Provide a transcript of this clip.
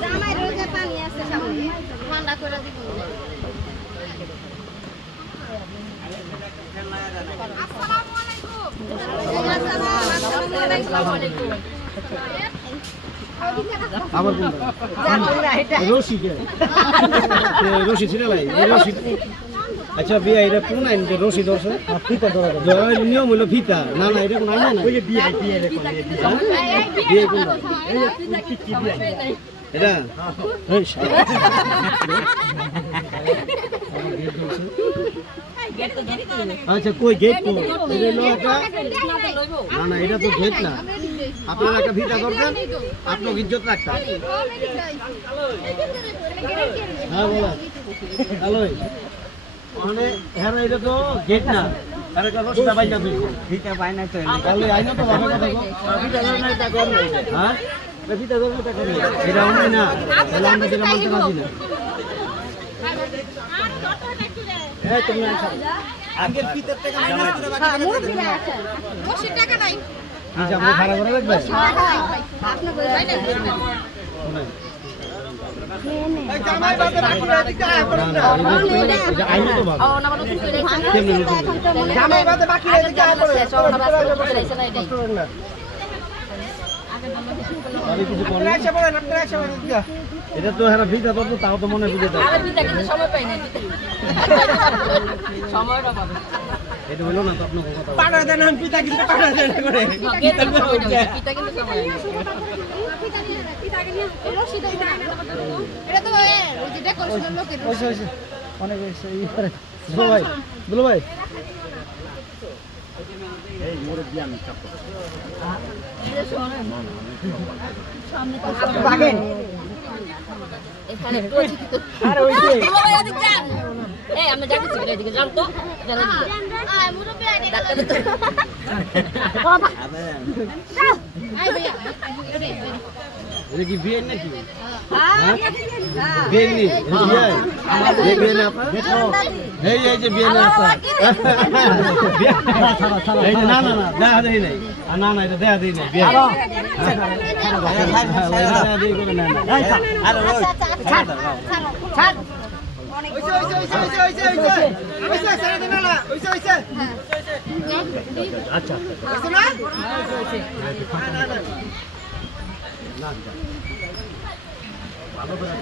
জামাই রোজে পানি আছে সামনে ঠান্ডা করে দিব আসসালামু আলাইকুম আবার রশি ছিল ভাই রশি আচ্ছা বিয়া এটা কোন আইন রশি ধরছে ফিতা ধরা নিয়ম হলো ফিতা না না এটা কোন আইন না ওই যে বিয়ে কোন এটা আচ্ছা কই গেট কো না না এটা তো গেট না আপনারা একটা ফিতা ধরবেন আপনার ইজ্জত রাখতে হ্যাঁ বলা হ্যালো মানে হ্যাঁ এটা তো গেট না আরে একটা রশিটা বাইনা তুই ফিতা বাইনা তো তাহলে আইনো তো ভাবে কথা কো ফিতা ধরে না তা কর হ্যাঁ ফিতা ধরে না তা কর এটা অন্য না তাহলে আমরা যেটা মানতে পারছি না হ্যাঁ তুমি আচ্ছা আগের ফিতার টাকা মাইনাস করে বাকি টাকা নাই আচ্ছা আমরা ভাড়া করে রাখবে আপনি কই বাইনা এই জামাই বাদে বাকি দিতে করেন না আইনো তো ভালো জামাই বাদে বাকি দিতে করেন না আরে কিছু বলেন আচ্ছা বলেন আপনারা আচ্ছা বলেন এটা তো হারা ভিটা তো তাও তো মনে বুঝে দাও আরে ভিটা কিন্তু সময় পাই না সময়টা পাবে এটা হলো না তো আপনার কথা পাড়া দেন আমি পিতা কিন্তু পাড়া দেন করে ভিটা কিন্তু সময় এটা তো ওই যে ডেকোরেশনের লোকের হইছে অনেক হইছে এই করে বলো ভাই এই মুরব্বি আমি চাপ ভাগেন এখানে একটু আছে কিন্তু আরে হইছে এই আমি যাচ্ছি এদিকে যান তো জানা আয় মুরব্বি আইডি ডাক্তার তো আই ভাইয়া এটা কি বিয়ে নাকি হ্যাঁ বিয়ে নি বিয়ে বিয়ে না আপনার এই এই যে বিয়ে না আপনার এই না না না দেখা দেই নাই না না এটা দেখা দেই নাই বিয়ে দেখা দেই করে না আরে ওই ছাড় হইছে সারা দিন না হইছে আচ্ছা হইছে না না না না ভালো করে